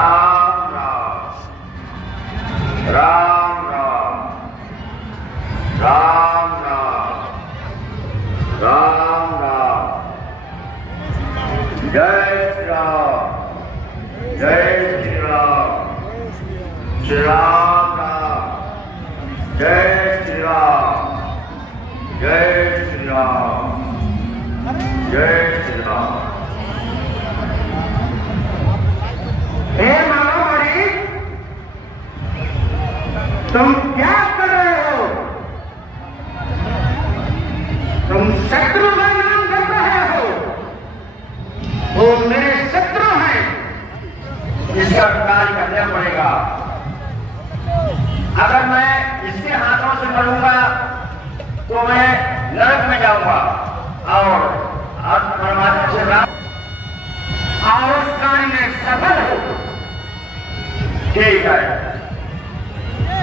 राम राम राम राम राम राम राम जय श्री राम जय श्री राम श्री राम राम जय श्री राम जय श्री राम जय श्री राम। हे महामारी, तुम क्या कर रहे हो? तुम शत्रु का नाम कर रहे हो। वो मेरे शत्रु हैं, इसका कार्य करना पड़ेगा। अगर मैं इसके हाथों से मरूंगा तो मैं नरक में जाऊंगा और परमात्मा से और उस कार्य में सफल हो। ठीक है,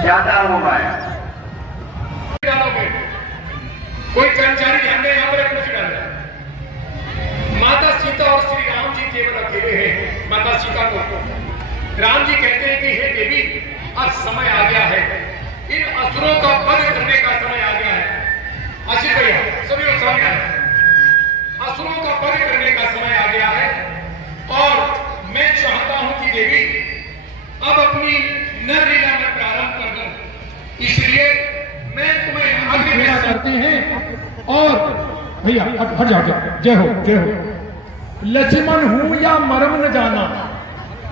जाता हूं मैं। कोई कर्मचारी ध्यान दे, यहाँ पर एक कुर्सी डाल दे। माता सीता और श्री राम जी केवल अकेले हैं। माता सीता को राम जी कहते हैं कि हे देवी, अब समय आ गया है, इन असुरों का वध करने का समय आ गया है। आशीष भैया, सभी लोग सामने आए। असुरों का वध करने का समय आ गया है और मैं चाहता हूं कि देवी अब अपनी नरलीला में प्रारंभ कर दूं, इसलिए मैं तुम्हें अग्नि करते हैं। और भैया हट जाओ, जय हो जय हो। लक्ष्मण हूं या मरम न जाना,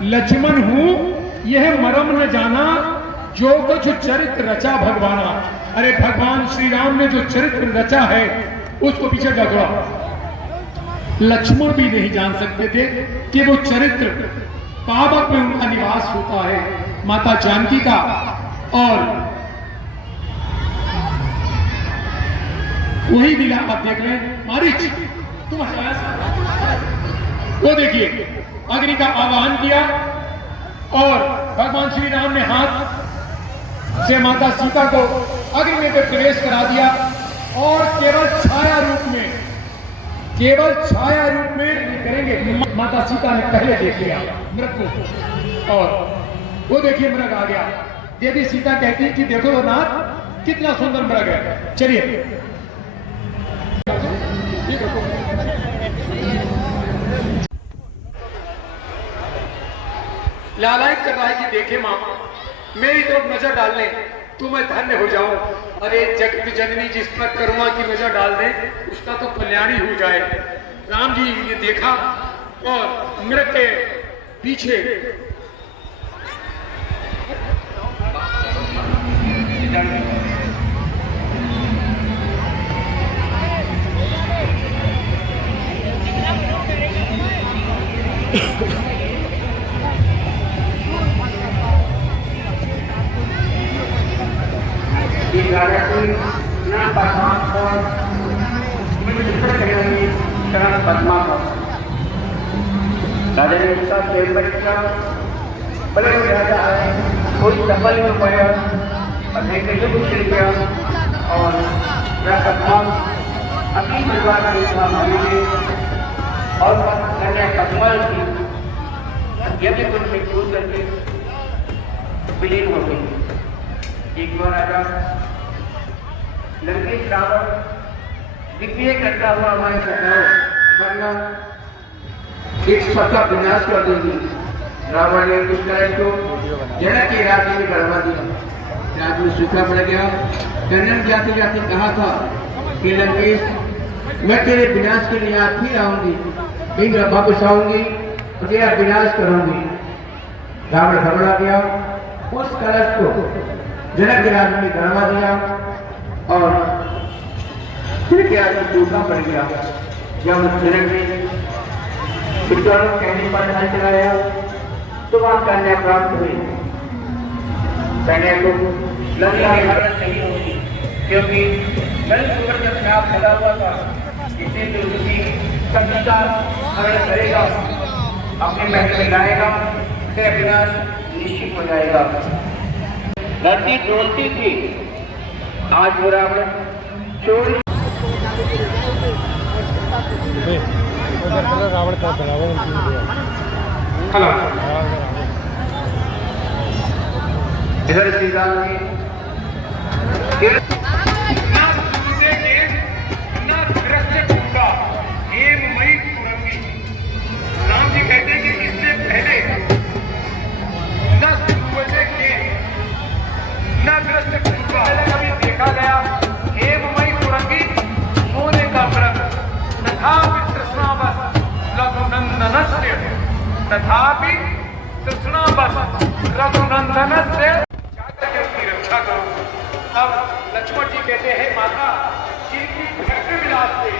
लक्ष्मण हूं यह मरम न जाना, जो कुछ चरित्र रचा भगवाना। अरे भगवान श्री राम ने जो चरित्र रचा है उसको पीछे जा थोड़ा। लक्ष्मण भी नहीं जान सकते थे कि वो चरित्र पावक में उनका निवास होता है, माता जानकी का। और वही लीला आप देख रहे हैं। मारीच, तुम वो देखिए, अग्नि का आवाहन किया और भगवान श्री राम ने हाथ से माता सीता को अग्नि में प्रवेश करा दिया और केवल छाया रूप में करेंगे। माता सीता ने पहले देख लिया मृग को और वो देखिए मृग आ गया। देवी सीता कहती है कि देखो नाथ, कितना सुंदर मृग है। चलिए लालायित कर रहा है कि देखे मां, मेरी तरफ नजर डालने तो मैं धन्य हो जाऊं। अरे जगत जननी जिस पर करुणा की नजर डाल दे उसका तो कल्याण ही हो जाए। राम जी ये देखा और मृग के पीछे राजा ने उसका सेवन किया, भले वो राजा है कोई सफल हो पाया और नहीं तो कुछ गया और अपनी परिवार के सामने और कमल की यज्ञ कुंड में कूद करके विलीन हो गई। एक बार राजा लंकेश रावण विक्रिय करता हुआ हमारे वरना एक सबका विनाश कर देंगे। रावण ने उस तरह को जनक के राज्य में गड़वा दिया। राज्य में सूखा पड़ गया। कन्नन जाते जाते कहा था कि लंकेश, मैं तेरे विनाश के लिए यहाँ फिर आऊंगी, इंद्र वापस आऊंगी और तेरा विनाश करूंगी। रावण घबरा गया, उस कलश को जनक के राज्य में गड़वा दिया और फिर क्या सूखा पड़ गया। जब जनक ने विद्वानों कहने पर हल चलाया तो वहां कन्या प्राप्त हुई। कन्या को लंका भारत सही होगी क्योंकि गलत जब श्राप फैला हुआ था, इसे तो उसकी सभ्यता हरण करेगा, अपने महल में लाएगा, तेरा विनाश निश्चित हो जाएगा। धरती डोलती थी, आज वो रावण चोरी रावण का इधर श्री राम जी ना सूर्य के ना दृश्य भूखा हेममयी कुरंगी। राम जी कहते हैं कि इससे पहले ना सूर्य के ना दृश्य भूखा कभी देखा गया हेममयी कुरंगी सोने का व्रत तथापि तृष्णावश रघुनंदनस्य तथापि तृष्णावश रघुनंदनस्य जाकर उसकी रक्षा करो। अब लक्ष्मण जी कहते हैं माता जिनकी भक्ति विलास से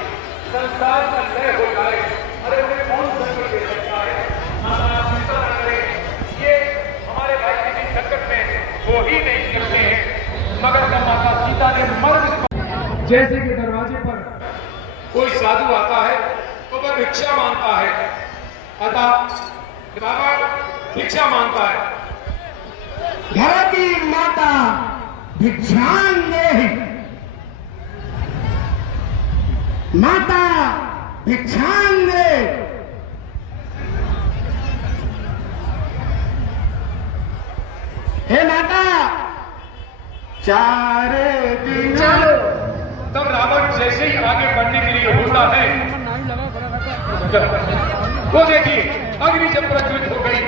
संसार का लय हो जाए, अरे उन्हें कौन संकट दे सकता है। माता आप चिंता न करें, ये हमारे भाई किसी संकट में हो ही नहीं सकते हैं। मगर का माता सीता ने मर्द जैसे कि दरवाजे पर कोई साधु आता है तो वह भिक्षा मांगता है, अतः बाबा भिक्षा मांगता है। धरती माता भिक्षां देहि, माता भिक्षां दे। हे माता चार दिन तब रावण जैसे ही आगे बढ़ने के लिए होता है, वो देखिए अग्नि जब प्रज्वलित हो गई।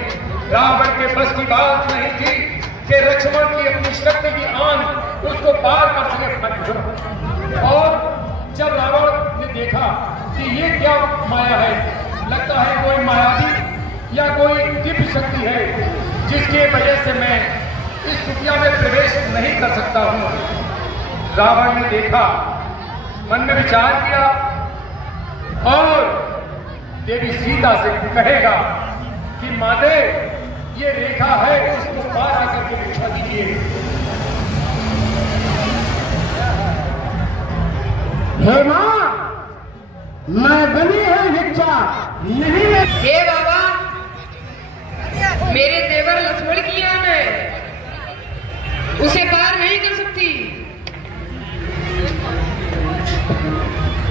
रावण के बस की बात नहीं थी कि लक्ष्मण की अपनी शक्ति की आन उसको पार कर सके। और जब रावण ने देखा कि ये क्या माया है, लगता है कोई मायावी या कोई दिव्य शक्ति है जिसकी वजह से मैं इस कुटिया में प्रवेश नहीं कर सकता हूँ। रावण ने देखा, मन में विचार किया और देवी सीता से कहेगा कि माते ये रेखा है, इसको पार आकर के भिक्षा दीजिए। हे मां, मैं बनी है भिक्षा नहीं है। हे बाबा, मेरे देवर लक्ष्मण की आन है, उसे पार नहीं कर सकती।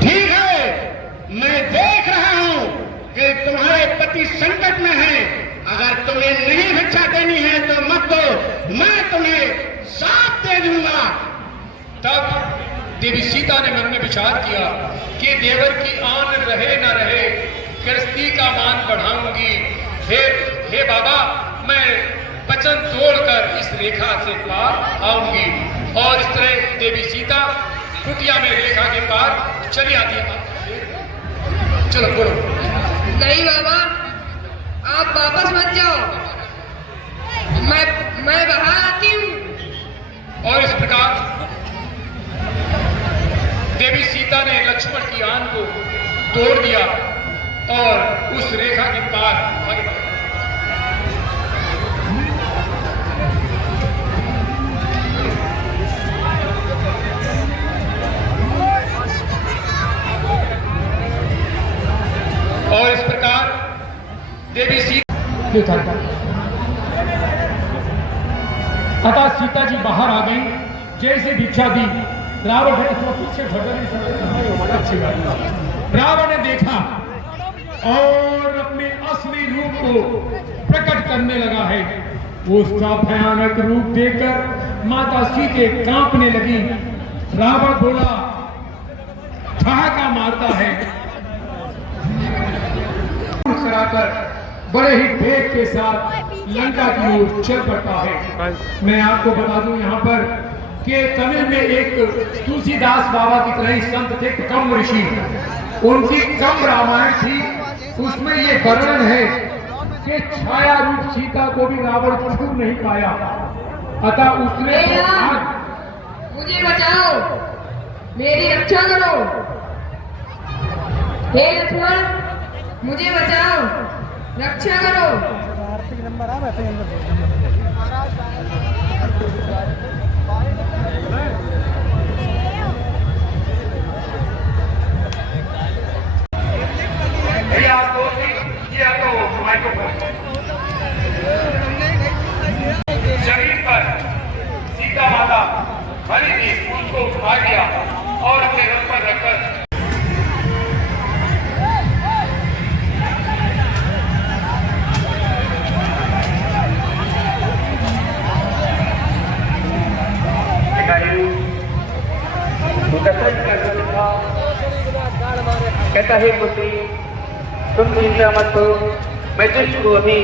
ठीक है, मैं देख रहा हूं कि तुम्हारे पति संकट में हैं। अगर तुम्हें नहीं भिक्षा देनी है तो मत दो, मैं तुम्हें साथ दे दूंगा। तब देवी सीता ने मन में विचार किया कि देवर की आन रहे न रहे, गृहस्थी का मान बढ़ाऊंगी। हे बाबा, मैं वचन तोड़कर इस रेखा से पार आऊंगी। और इस तरह देवी सीता कुटिया में रेखा के पार चली आती है। चलो बोलो। नहीं बाबा, आप वापस मत जाओ, मैं बाहर आती हूँ। और इस प्रकार देवी सीता ने लक्ष्मण की आन को तोड़ दिया और उस रेखा के पार आगे बढ़ा। और इस प्रकार देवी सीता अतः सीता जी बाहर आ गई, जैसे भिक्षा दी। रावण रावण ने देखा और अपने असली रूप को प्रकट करने लगा है। उसका भयानक रूप देखकर माता सीते कांपने लगी। रावण बोला, ठहाका मारता है, कराकर बड़े ही वेग के साथ लंका की ओर चल पड़ता है। मैं आपको बता दूं यहाँ पर कि तमिल में एक तुलसीदास बाबा की तरह ही संत थे, कम ऋषि। उनकी कम रामायण थी, उसमें ये वर्णन है कि छाया रूप सीता को भी रावण छू नहीं पाया। अतः उसने मुझे बचाओ, मेरी रक्षा करो। हे लक्ष्मण, मुझे बचाओ, रक्षा करो। आर्थिक नंबर आ बैठे जमीन पर सीता माता खड़ी थी, उसको उठा दिया और अपने रथ पर रखकर को कसरत करके दिखा। कहता है पुत्री, तुम चिंता मत करो, मैं तुझको अभी